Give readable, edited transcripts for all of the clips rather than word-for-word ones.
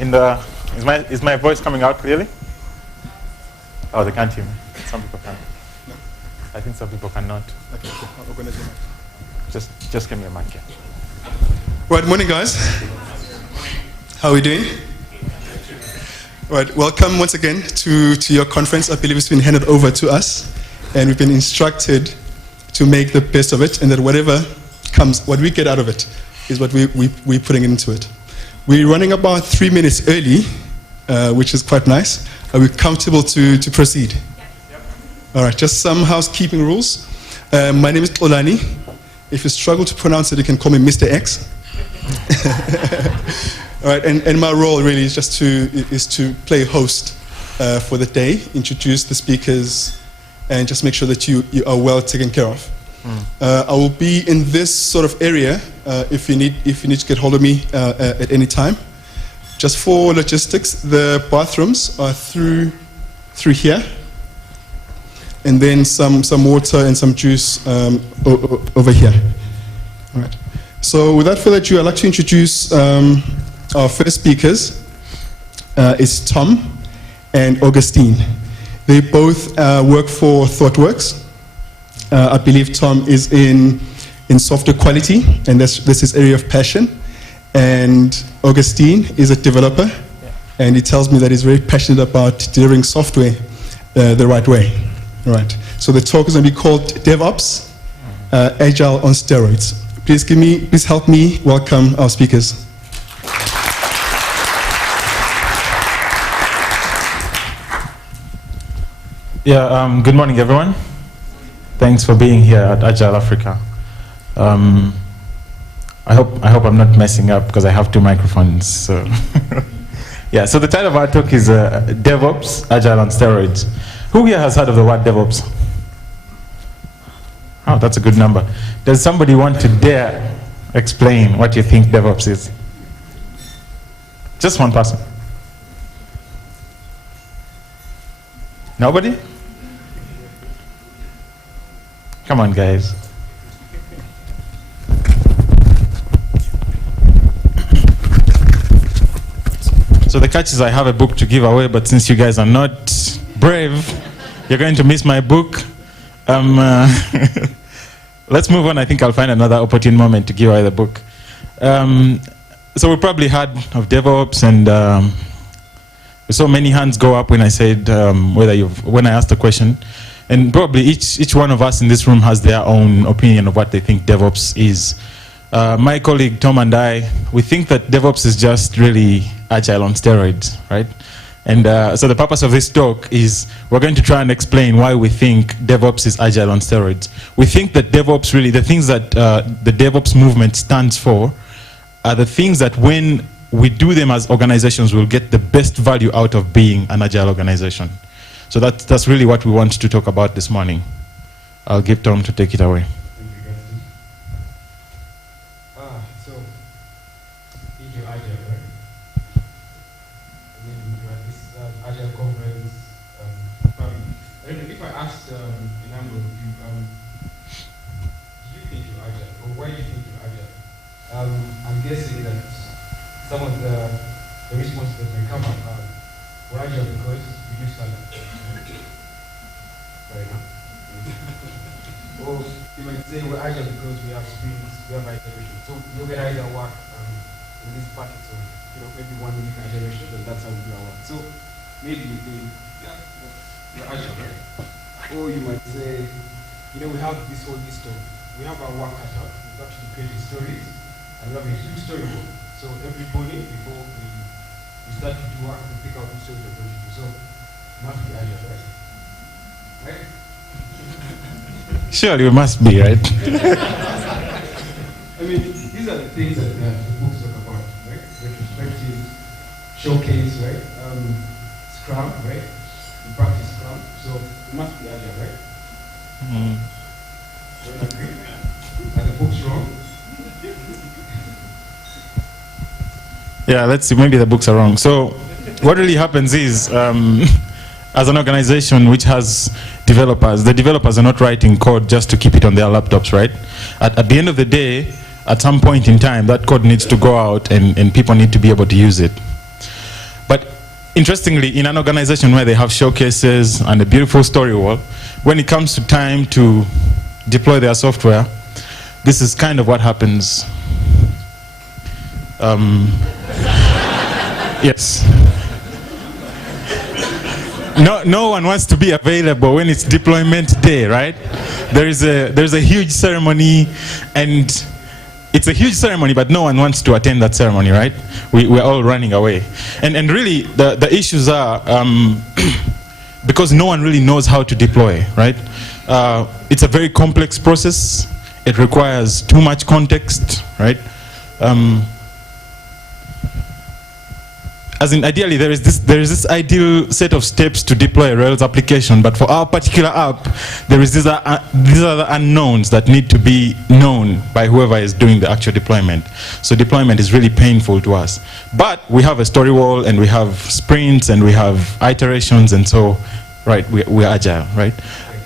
Is my voice coming out clearly? Oh, they can't hear me. Some people can. No. I think some people cannot. Okay, cool. I'll organize your mic. Just give me a mic. Yeah. Right, morning guys. How are we doing? Right, welcome once again to your conference. I believe it's been handed over to us, and we've been instructed to make the best of it, and that whatever comes, what we get out of it, is what we're putting into it. We're running about 3 minutes early, which is quite nice. Are we comfortable to proceed? Yep. All right, just some housekeeping rules. My name is Olani. If you struggle to pronounce it, you can call me Mr. X. All right, and my role really is just to play host for the day, introduce the speakers, and just make sure that you are well taken care of. I will be in this sort of area if you need to get hold of me at any time. Just for logistics, the bathrooms are through here, and then some water and some juice over here. All right. So without further ado, I'd like to introduce our first speakers. It's Tom and Augustine. They both work for ThoughtWorks. I believe Tom is in software quality, and that's his area of passion. And Augustine is a developer, and he tells me that he's very passionate about delivering software the right way. All right. So the talk is going to be called DevOps, Agile on Steroids. Please help me welcome our speakers. Yeah. Good morning, everyone. Thanks for being here at Agile Africa. I hope I'm not messing up because I have 2 microphones. So yeah. So the title of our talk is DevOps, Agile on Steroids. Who here has heard of the word DevOps? Oh, that's a good number. Does somebody want to dare explain what you think DevOps is? Just one person. Nobody? Come on, guys. So the catch is I have a book to give away, but since you guys are not brave, you're going to miss my book. Let's move on. I think I'll find another opportune moment to give away the book. So we probably heard of DevOps, and we saw many hands go up when I said when I asked the question, and probably each one of us in this room has their own opinion of what they think DevOps is. My colleague Tom and I, we think that DevOps is just really Agile on steroids, right? And so the purpose of this talk is we're going to try and explain why we think DevOps is Agile on steroids. We think that DevOps really, the things that the DevOps movement stands for are the things that when we do them as organizations, we'll get the best value out of being an Agile organization. So that's really what we want to talk about this morning. I'll give Tom to take it away. I'm guessing that some of the responses that may come up are we're Agile because we use standard. Fair enough. Or you might say we're Agile because we have sprints, we have iteration. So you can either work in this packet, so maybe 1 week iteration, and that's how we do our work. So maybe you think, yeah, we're Agile, right? Or you might say, we have this whole list of, we have our work cut out, we've actually created stories. And we have a huge storyboard. So every morning before we start to do work, we pick out which stories we're going to do. So it must be Agile, right? Right? Sure, you must be, right? I mean, these are the things that the books talk about, right? Retrospective, showcase, right? Scrum, right? We practice Scrum. So it must be Agile, right? Don't agree? Are the books wrong? Yeah, let's see. Maybe the books are wrong. So what really happens is, as an organization which has developers, the developers are not writing code just to keep it on their laptops, right? At the end of the day, at some point in time, that code needs to go out and people need to be able to use it. interestingly, in an organization where they have showcases and a beautiful story wall, when it comes to time to deploy their software, this is kind of what happens. Yes. No one wants to be available when it's deployment day, right? There's a huge ceremony, and it's a huge ceremony, but no one wants to attend that ceremony, right? We're all running away. And really, the issues are because no one really knows how to deploy, right? It's a very complex process. It requires too much context, right? As in, ideally, there is this ideal set of steps to deploy a Rails application, but for our particular app, there is these are the unknowns that need to be known by whoever is doing the actual deployment. So deployment is really painful to us. But we have a story wall, and we have sprints, and we have iterations, and so, right, we're agile, right?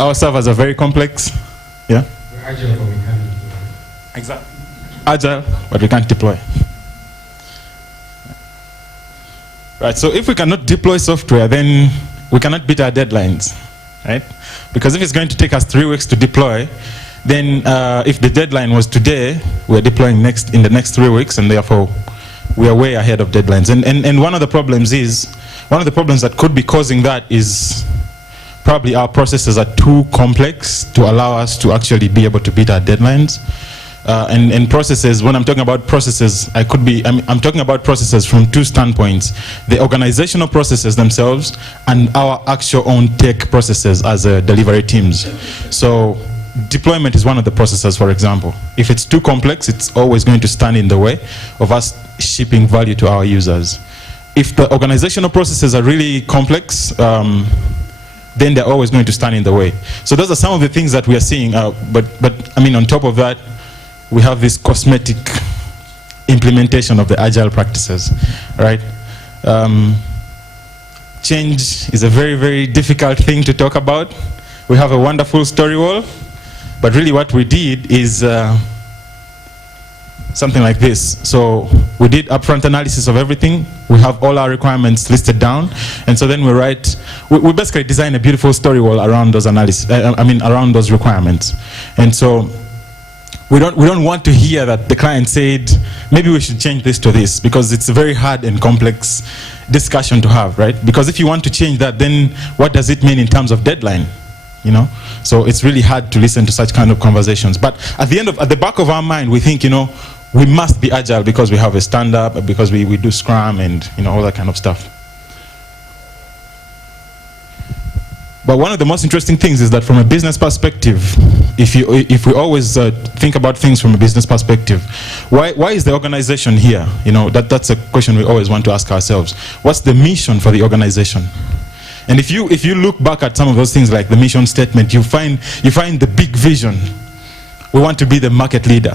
Our servers are very complex. Yeah? We're agile, but we can't deploy. Exactly. Agile, but we can't deploy. Right, so if we cannot deploy software, then we cannot beat our deadlines, right? Because if it's going to take us 3 weeks to deploy, then if the deadline was today, we're deploying in the next 3 weeks, and therefore we are way ahead of deadlines. And one of the problems that could be causing that is probably our processes are too complex to allow us to actually be able to beat our deadlines. And processes, when I'm talking about processes, I'm talking about processes from 2 standpoints: the organizational processes themselves and our actual own tech processes as delivery teams. So deployment is one of the processes, for example. If it's too complex, it's always going to stand in the way of us shipping value to our users. If the organizational processes are really complex, then they're always going to stand in the way. So those are some of the things that we are seeing. But I mean, on top of that, we have this cosmetic implementation of the agile practices, right? Change is a very, very difficult thing to talk about. We have a wonderful story wall, but really what we did is something like this. So we did upfront analysis of everything. We have all our requirements listed down, and so then we basically design a beautiful story wall around those analysis. Around those requirements, and so. We don't want to hear that the client said, maybe we should change this to this, because it's a very hard and complex discussion to have, right? Because if you want to change that, then what does it mean in terms of deadline? You know? So it's really hard to listen to such kind of conversations. But at the back of our mind, we think, we must be agile because we have a stand-up, because we do Scrum and, all that kind of stuff. But one of the most interesting things is that from a business perspective, if we always think about things from a business perspective, why is the organization here? That's a question we always want to ask ourselves. What's the mission for the organization? And if you look back at some of those things like the mission statement, you find the big vision. We want to be the market leader.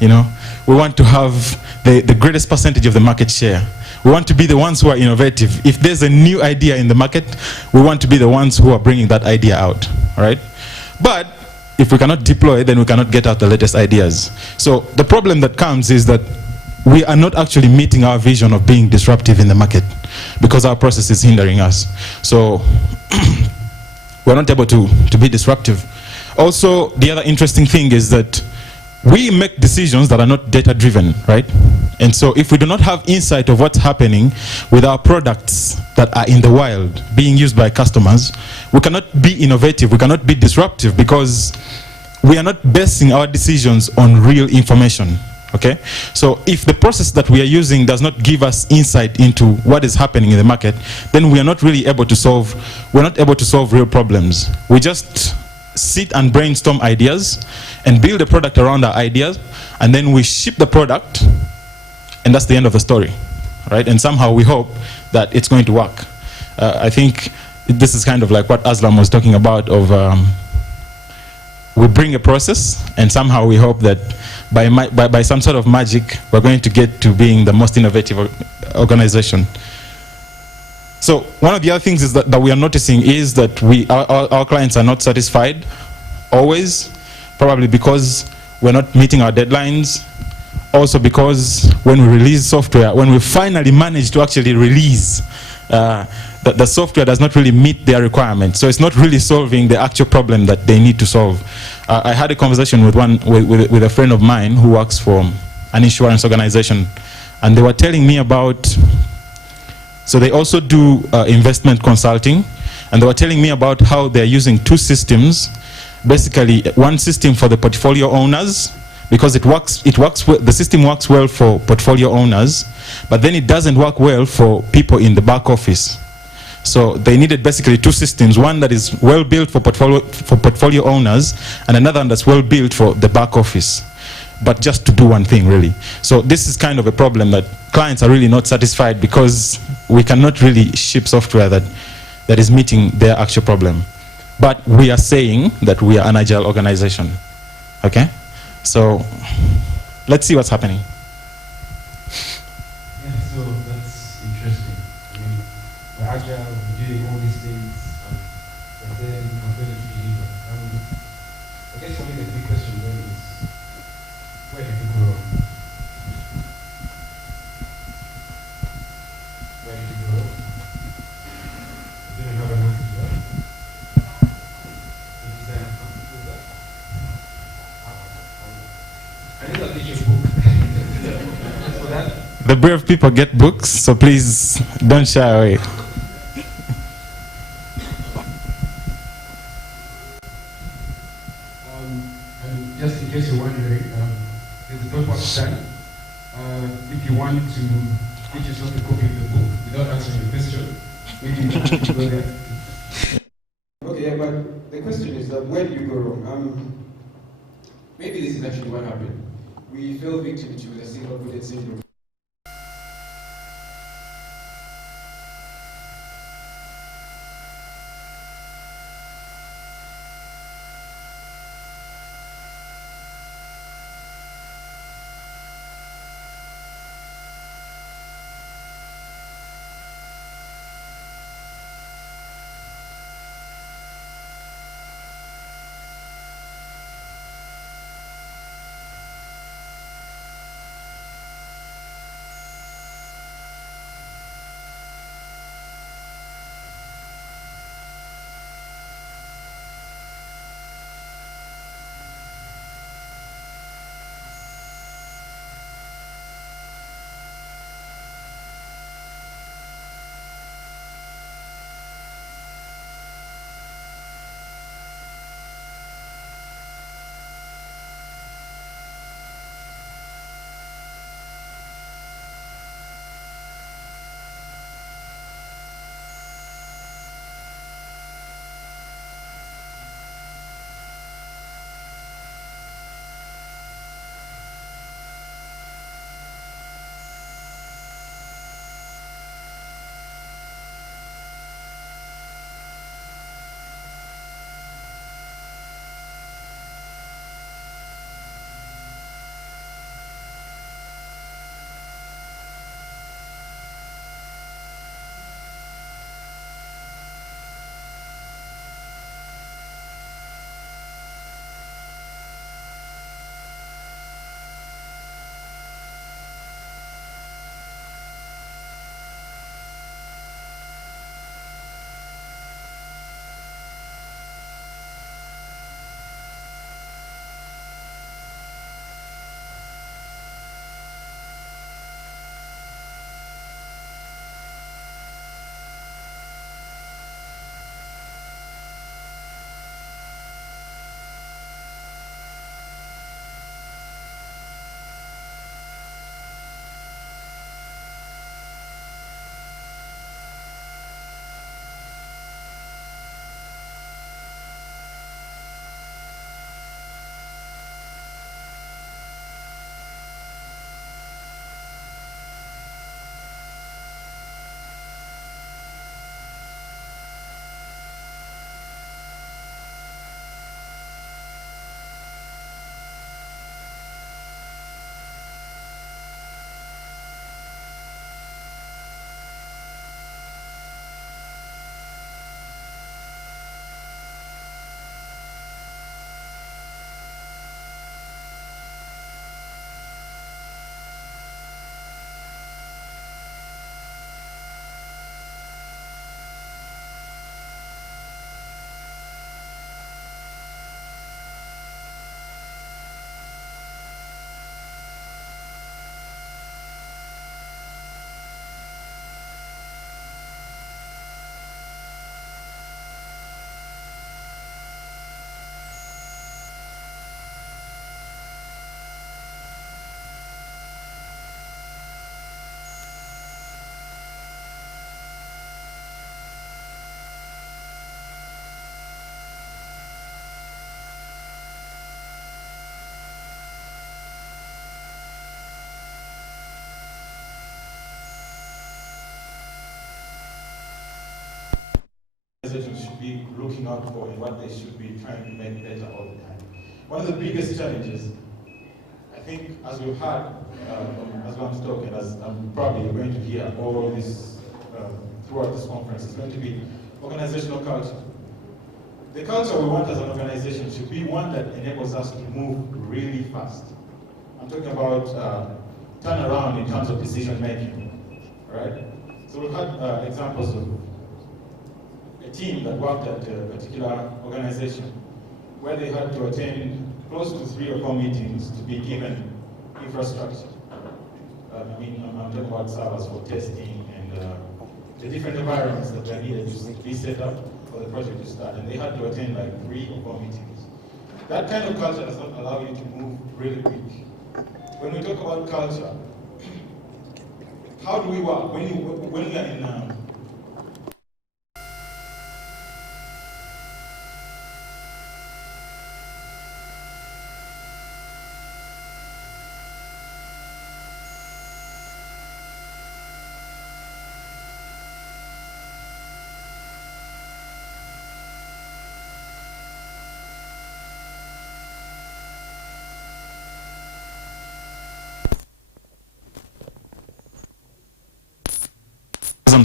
We want to have the greatest percentage of the market share. We want to be the ones who are innovative. If there's a new idea in the market, we want to be the ones who are bringing that idea out, all right? But if we cannot deploy, then we cannot get out the latest ideas. So the problem that comes is that we are not actually meeting our vision of being disruptive in the market because our process is hindering us. So we're not able to be disruptive. Also, the other interesting thing is that we make decisions that are not data-driven, right? And so if we do not have insight of what's happening with our products that are in the wild being used by customers, we cannot be innovative, we cannot be disruptive, because we are not basing our decisions on real information, okay? So if the process that we are using does not give us insight into what is happening in the market, then we are not really able to solve real problems. We just sit and brainstorm ideas and build a product around our ideas, and then we ship the product, and that's the end of the story, right? And somehow we hope that it's going to work. I think this is kind of like what Aslam was talking about of we bring a process, and somehow we hope that by some sort of magic, we're going to get to being the most innovative organization. So one of the other things is that we are noticing is that our clients are not satisfied always, probably because we're not meeting our deadlines. Also because when we release software, when we finally manage to actually release the software does not really meet their requirements. So it's not really solving the actual problem that they need to solve. I had a conversation with with a friend of mine who works for an insurance organization, and they were telling me about, so they also do investment consulting, and they were telling me about how they're using two systems. Basically, one system for the portfolio owners, because the system works well for portfolio owners, but then it doesn't work well for people in the back office. So they needed basically two systems, one that is well built for portfolio owners, and another one that's well built for the back office, but just to do one thing really. So this is kind of a problem that clients are really not satisfied, because we cannot really ship software that is meeting their actual problem. But we are saying that we are an agile organization. Okay? So let's see what's happening. Yeah, so that's interesting. I mean, we're agile, we're doing all these things, and then we're going to deliver. I guess for me the big question then is, where did we go wrong? Where did we go wrong? I didn't have an answer to that. The design of that. I need to teach a book. For that. The brave people get books, so please don't shy away. And just in case you're wondering, there's a third part of time. If you want to get yourself a copy of the book without answering the question, maybe you can go there. Okay, yeah, but the question is that where do you go wrong? Maybe this is actually what happened. We fell victim to the single-footed syndrome. organizations should be looking out for and what they should be trying to make better all the time. One of the biggest challenges, I think, as we've heard from Aslam's talk, and as I'm probably going to hear all this throughout this conference, is going to be organizational culture. The culture we want as an organization should be one that enables us to move really fast. I'm talking about turnaround in terms of decision making, right? So we've had examples of a team that worked at a particular organization where they had to attend close to 3 or 4 meetings to be given infrastructure. I mean, I'm talking about servers for testing and the different environments that were needed to be set up for the project to start. And they had to attend like 3 or 4 meetings. That kind of culture does not allow you to move really quick. When we talk about culture, how do we work? When we are in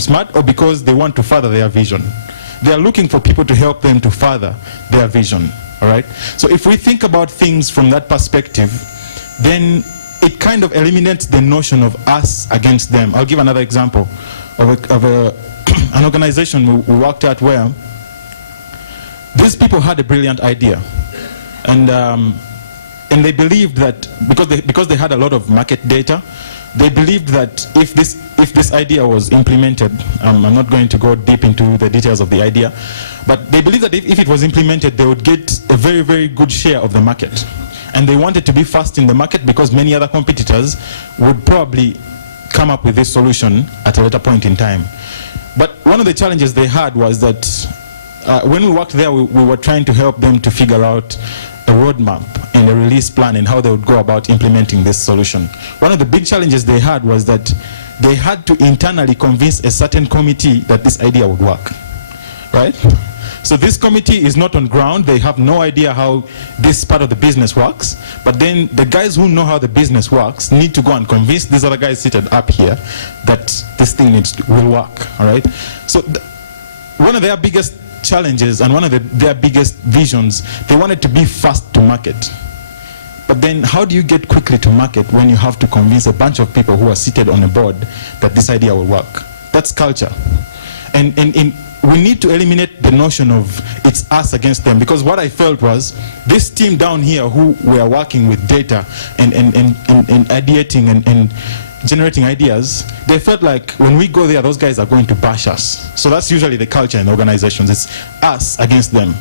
smart or because they want to further their vision. They are looking for people to help them to further their vision, all right? So if we think about things from that perspective, then it kind of eliminates the notion of us against them. I'll give another example of an organization we worked at where these people had a brilliant idea, and they believed that because they had a lot of market data, they believed that if this idea was implemented, I'm not going to go deep into the details of the idea, but they believed that if it was implemented, they would get a very, very good share of the market. And they wanted to be first in the market because many other competitors would probably come up with this solution at a later point in time. But one of the challenges they had was that when we worked there, we were trying to help them to figure out a roadmap and a release plan and how they would go about implementing this solution. One of the big challenges they had was that they had to internally convince a certain committee that this idea would work, right? So this committee is not on ground. They have no idea how this part of the business works. But then the guys who know how the business works need to go and convince these other guys seated up here that this thing will work, all right? So one of their biggest challenges and one of their biggest visions, they wanted to be fast to market. But then how do you get quickly to market when you have to convince a bunch of people who are seated on a board that this idea will work? That's culture. And we need to eliminate the notion of it's us against them, because what I felt was this team down here who were working with data and ideating and generating ideas, they felt like when we go there, those guys are going to bash us. So that's usually the culture in organizations. It's us against them.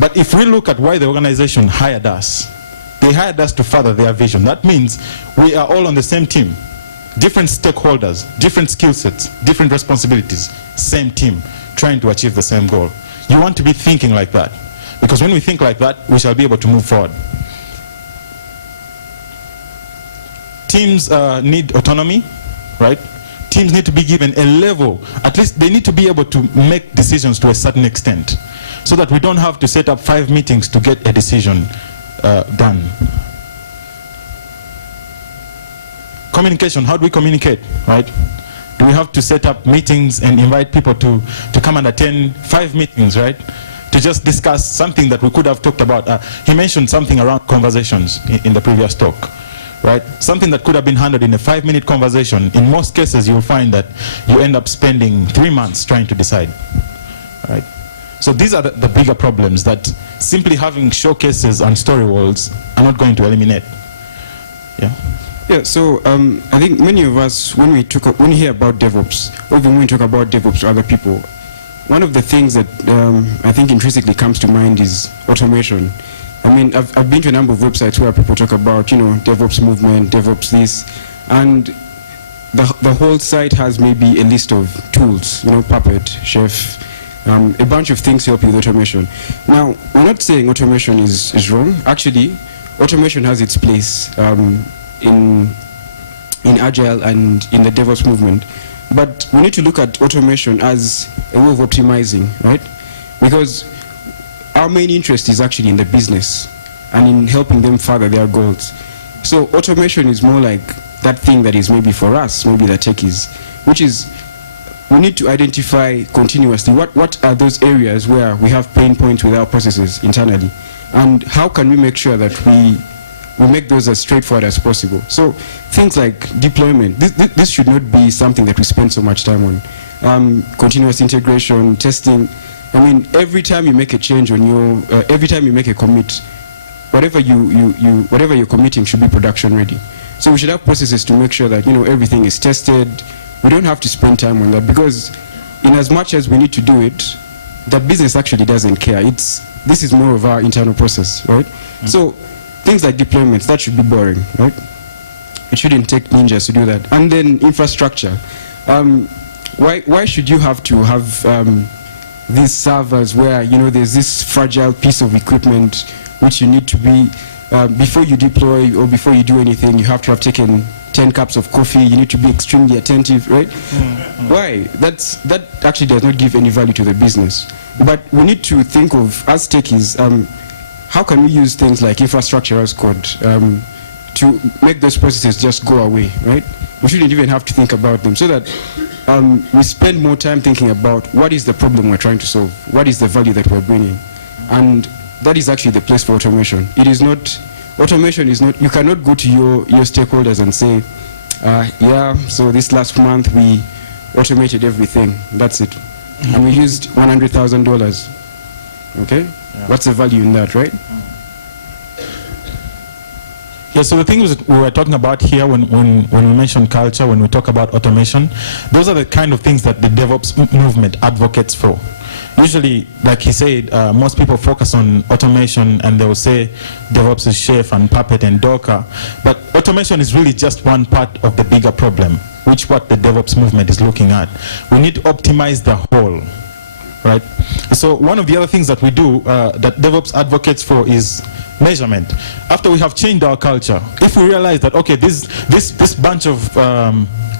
But if we look at why the organization hired us, they hired us to further their vision. That means we are all on the same team. Different stakeholders, different skill sets, different responsibilities, same team, trying to achieve the same goal. You want to be thinking like that, because when we think like that, we shall be able to move forward. Teams need autonomy, right? Teams need to be given a level, at least they need to be able to make decisions to a certain extent, so that we don't have to set up 5 meetings to get a decision done. Communication, how do we communicate, right? Do we have to set up meetings and invite people to come and attend 5 meetings, right? To just discuss something that we could have talked about. He mentioned something around conversations in the previous talk, right? Something that could have been handled in a 5-minute conversation. In most cases, you'll find that you end up spending 3 months trying to decide, right? So these are the bigger problems that simply having showcases and story walls are not going to eliminate. Yeah. Yeah, so I think many of us, when we hear about DevOps, or even when we talk about DevOps to other people, one of the things that I think intrinsically comes to mind is automation. I mean, I've been to a number of websites where people talk about, DevOps movement, DevOps this, and the whole site has maybe a list of tools, Puppet, Chef, a bunch of things to help you with automation. Now, we're not saying automation is wrong. Actually, automation has its place in Agile and in the DevOps movement. But we need to look at automation as a way of optimizing, right? because our main interest is actually in the business and in helping them further their goals. So automation is more like that thing that is maybe for us, maybe the techies, which is we need to identify continuously what are those areas where we have pain points with our processes internally, and how can we make sure that we make those as straightforward as possible. So things like deployment, this should not be something that we spend so much time on. Continuous integration, testing. I mean, every time you make a change on your, every time you make a commit, whatever you're committing should be production ready. So we should have processes to make sure that everything is tested. We don't have to spend time on that, because in as much as we need to do it, the business actually doesn't care. This is more of our internal process, right? Mm-hmm. So things like deployments, that should be boring, right? It shouldn't take ninjas to do that. And then infrastructure. Why should you have to have these servers where there's this fragile piece of equipment which you need to be before you deploy or before you do anything, you have to have taken 10 cups of coffee, you need to be extremely attentive, right? Mm-hmm. Why? That actually does not give any value to the business. But we need to think of, as techies, how can we use things like infrastructure as code to make those processes just go away, right? We shouldn't even have to think about them, so that we spend more time thinking about what is the problem we're trying to solve, what is the value that we're bringing. And that is actually the place for automation. Automation is not, you cannot go to your stakeholders and say, yeah, so this last month we automated everything, that's it. And we used $100,000, okay? Yeah. What's the value in that, right? Yeah, so the things we were talking about here when we mention culture, when we talk about automation, those are the kind of things that the DevOps movement advocates for. Usually, like he said, most people focus on automation and they will say DevOps is Chef and Puppet and Docker, but automation is really just one part of the bigger problem, which what the DevOps movement is looking at. We need to optimize the whole, right? So one of the other things that we do, that DevOps advocates for, is measurement. After we have changed our culture, if we realize that, okay, this bunch of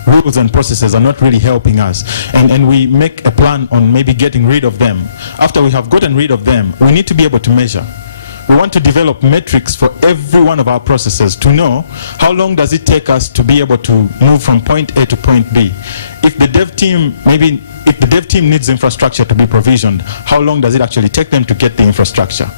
rules and processes are not really helping us, and we make a plan on maybe getting rid of them. After we have gotten rid of them, we need to be able to measure. We want to develop metrics for every one of our processes to know how long does it take us to be able to move from point A to point B. If the dev team needs infrastructure to be provisioned, how long does it actually take them to get the infrastructure?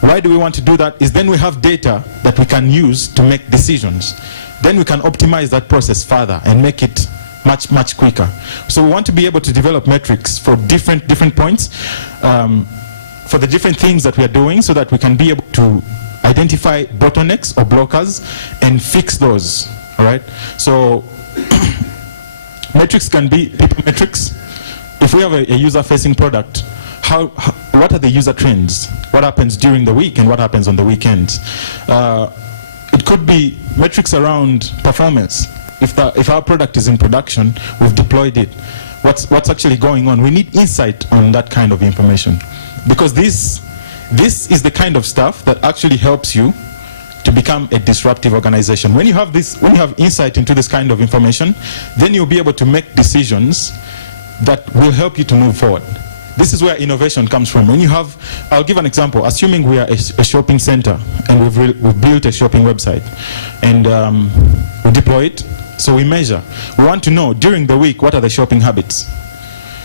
Why do we want to do that? Is then we have data that we can use to make decisions. Then we can optimize that process further and make it much, much quicker. So we want to be able to develop metrics for different points, for the different things that we are doing, so that we can be able to identify bottlenecks or blockers and fix those, all right? So metrics can be people metrics. If we have a user-facing product, what are the user trends? What happens during the week and what happens on the weekends? It could be metrics around performance. If our product is in production, we've deployed it. What's actually going on? We need insight on that kind of information, because this is the kind of stuff that actually helps you to become a disruptive organization. When you have insight into this kind of information, then you'll be able to make decisions that will help you to move forward. This is where innovation comes from. When you have, I'll give an example. Assuming we are a shopping center and we've built a shopping website and we deploy it, so we measure. We want to know during the week what are the shopping habits.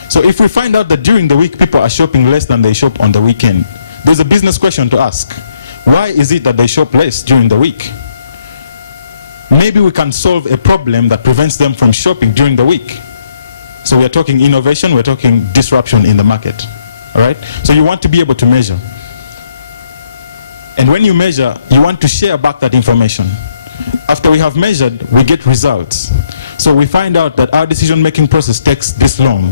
So if we find out that during the week people are shopping less than they shop on the weekend, there's a business question to ask. Why is it that they shop less during the week? Maybe we can solve a problem that prevents them from shopping during the week. So we are talking innovation, we're talking disruption in the market, all right? So you want to be able to measure. And when you measure, you want to share back that information. After we have measured, we get results. So we find out that our decision-making process takes this long.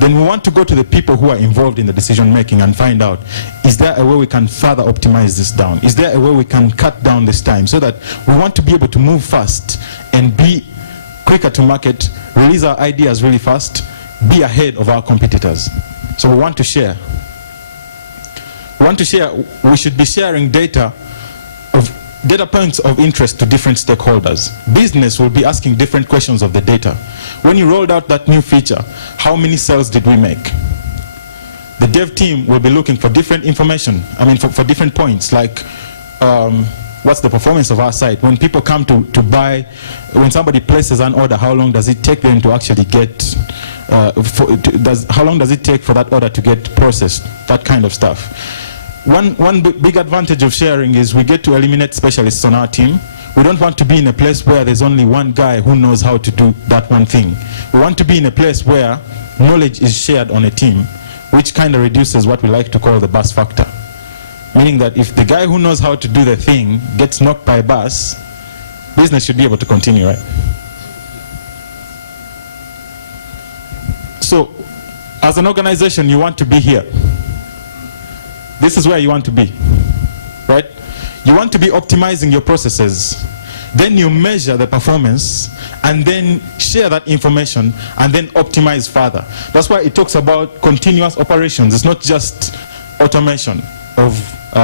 Then we want to go to the people who are involved in the decision-making and find out, is there a way we can further optimize this down? Is there a way we can cut down this time? So that we want to be able to move fast and be quicker to market, release our ideas really fast, be ahead of our competitors. So we want to share. We should be sharing data points of interest to different stakeholders. Business will be asking different questions of the data. When you rolled out that new feature, how many sales did we make? the dev team will be looking for different information. I mean, for different points, like what's the performance of our site? When people come to buy, when somebody places an order, how long does it take them to actually get, how long does it take for that order to get processed? That kind of stuff. One big advantage of sharing is we get to eliminate specialists on our team. We don't want to be in a place where there's only one guy who knows how to do that one thing. We want to be in a place where knowledge is shared on a team, which kind of reduces what we like to call the bus factor. Meaning that if the guy who knows how to do the thing gets knocked by a bus, business should be able to continue, right? So, as an organization, you want to be here. This is where you want to be, right? You want to be optimizing your processes. Then you measure the performance and then share that information and then optimize further. That's why it talks about continuous operations. It's not just automation of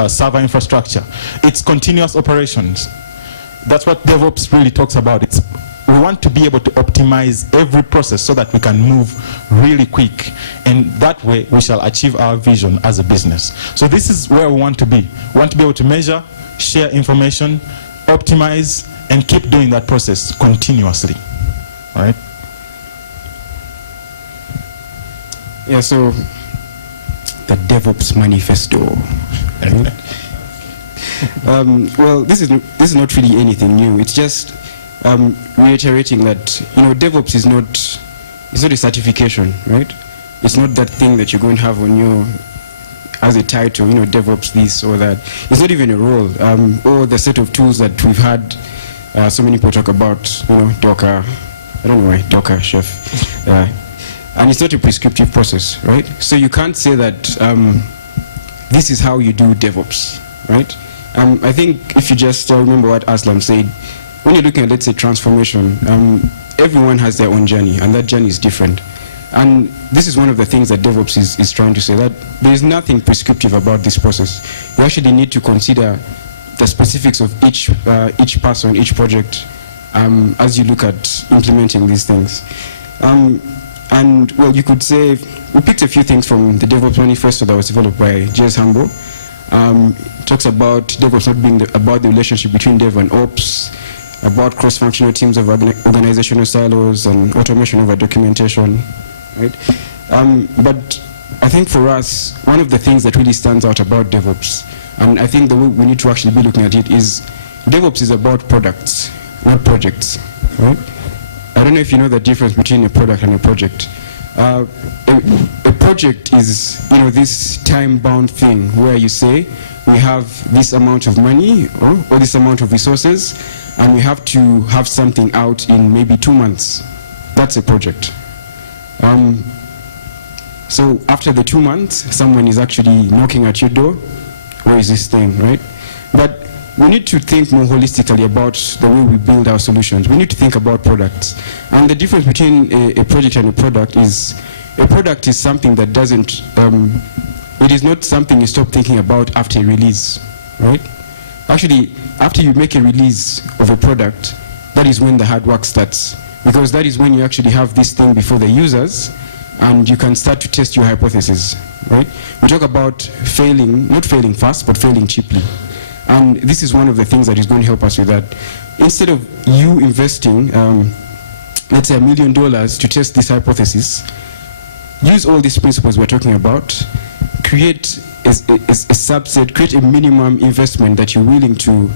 server infrastructure. It's continuous operations. That's what DevOps really talks about. We want to be able to optimize every process so that we can move really quick. And that way we shall achieve our vision as a business. So this is where we want to be. We want to be able to measure, share information, optimize, and keep doing that process continuously. All right? Yeah, so the DevOps Manifesto. Well, this is not really anything new. It's just reiterating that DevOps is not a certification, right? It's not that thing that you're going to have on your as a title, DevOps this or that. It's not even a role. Or the set of tools that we've had so many people talk about, Docker. I don't know why, Docker, chef. And it's not a prescriptive process, right? So you can't say that this is how you do DevOps, right? I think if you just remember what Aslam said, when you're looking at, let's say, transformation, everyone has their own journey, and that journey is different. And this is one of the things that DevOps is trying to say, that there is nothing prescriptive about this process. You actually need to consider the specifics of each person, each project, as you look at implementing these things. And well, you could say, we picked a few things from the DevOps Manifesto that was developed by J.S. Hambo. It talks about DevOps not being about the relationship between Dev and Ops, about cross-functional teams of organizational silos, and automation over documentation, right? But I think for us, one of the things that really stands out about DevOps, and I think the way we need to actually be looking at it, is DevOps is about products, not projects, right? I don't know if you know the difference between a product and a project. A project is, this time-bound thing where you say, we have this amount of money or this amount of resources, and we have to have something out in maybe 2 months. That's a project. So after the 2 months, someone is actually knocking at your door. Where is this thing, right? But we need to think more holistically about the way we build our solutions. We need to think about products. And the difference between a project and a product is something that doesn't, it is not something you stop thinking about after a release, right? Actually, after you make a release of a product, that is when the hard work starts. Because that is when you actually have this thing before the users, and you can start to test your hypothesis, right? We talk about failing, not failing fast, but failing cheaply. And this is one of the things that is going to help us with that. Instead of you investing, let's say $1 million to test this hypothesis, use all these principles we're talking about, create a subset, create a minimum investment that you're willing to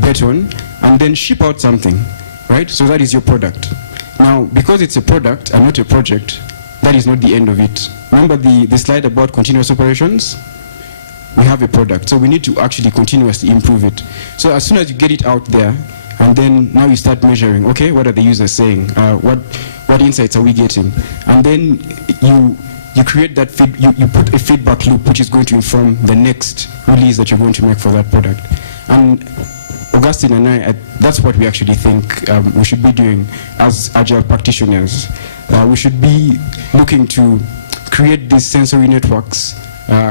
bet on, and then ship out something, right? So that is your product. Now, because it's a product and not a project, that is not the end of it. Remember the slide about continuous operations? We have a product, so we need to actually continuously improve it. So as soon as you get it out there, and then now you start measuring, okay, what are the users saying? What insights are we getting? And then you create that you put a feedback loop which is going to inform the next release that you're going to make for that product. And Augustine and I, that's what we actually think we should be doing as Agile practitioners. We should be looking to create these sensory networks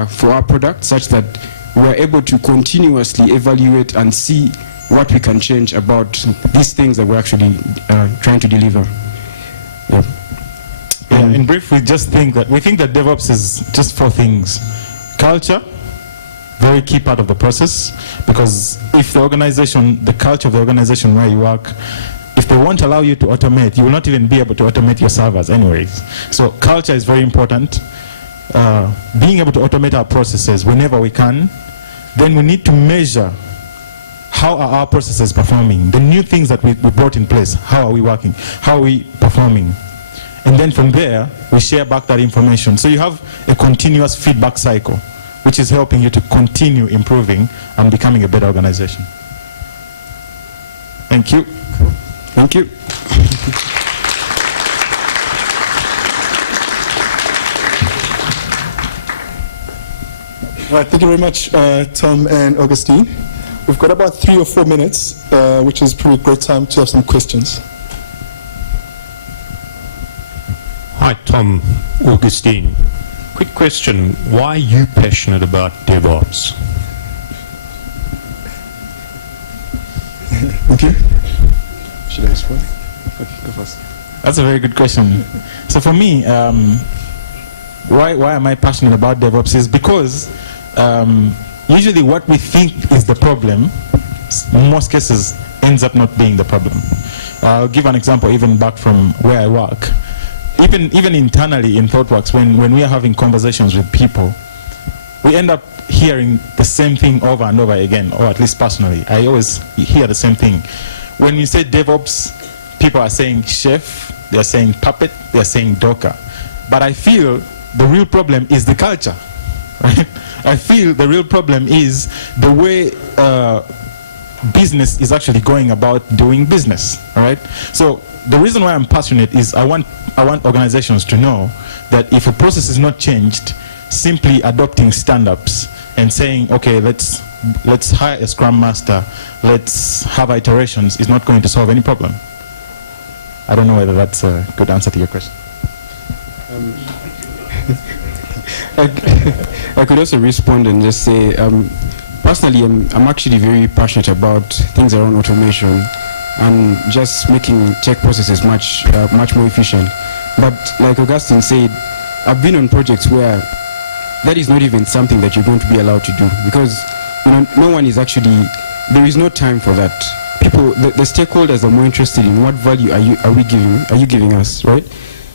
for our product, such that we're able to continuously evaluate and see what we can change about these things that we're actually trying to deliver. Yeah. in brief, we think that DevOps is just 4 things. Culture, very key part of the process, because if the culture of the organization where you work, if they won't allow you to automate, you will not even be able to automate your servers anyways. So culture is very important. Being able to automate our processes whenever we can. Then we need to measure how are our processes performing, the new things that we brought in place, how are we working, how are we performing. And then from there, we share back that information. So you have a continuous feedback cycle, which is helping you to continue improving and becoming a better organization. Thank you. Thank you. All right, thank you very much, Tom and Augustine. We've got about 3 or 4 minutes, which is pretty great time to have some questions. Hi, Tom, Augustine. Quick question. Why are you passionate about DevOps? Thank you. Should I respond? Okay, go first. That's a very good question. So for me, why am I passionate about DevOps is because usually what we think is the problem, in most cases, ends up not being the problem. I'll give an example even back from where I work. Even internally in ThoughtWorks, when we are having conversations with people, we end up hearing the same thing over and over again, or at least personally. I always hear the same thing. When you say DevOps, people are saying Chef, they are saying Puppet, they are saying Docker. But I feel the real problem is the culture. Right? I feel the real problem is the way business is actually going about doing business. All right? So the reason why I'm passionate is I want organizations to know that if a process is not changed, simply adopting stand-ups and saying, okay, let's hire a Scrum Master, let's have iterations, is not going to solve any problem. I don't know whether that's a good answer to your question. I could also respond and just say, personally, I'm actually very passionate about things around automation and just making tech processes much more efficient. But like Augustine said, I've been on projects where that is not even something that you're going to be allowed to do, because no one is actually, there is no time for that. People, the stakeholders are more interested in what value are you giving us, right?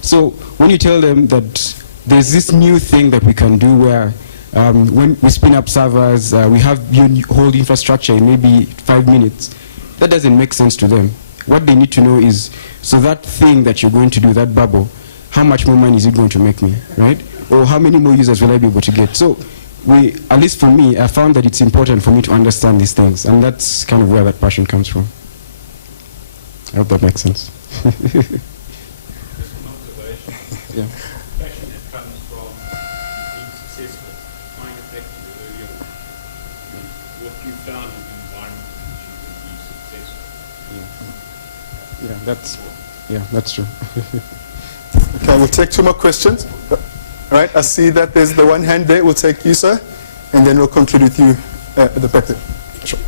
So when you tell them that there's this new thing that we can do where when we spin up servers, we have your whole infrastructure in maybe 5 minutes, that doesn't make sense to them. What they need to know is, so that thing that you're going to do, that bubble, how much more money is it going to make me, right? Or how many more users will I be able to get? So at least for me, I found that it's important for me to understand these things, and that's kind of where that passion comes from. I hope that makes sense. Just an observation. Yeah. Passion that comes from being successful, finding effective earlier. What you've done in the environment that you can be successful. Yeah, that's true. Okay, we'll take 2 more questions. All right, I see that there's the one hand there. We'll take you, sir, and then we'll conclude with you at the back there. Sure.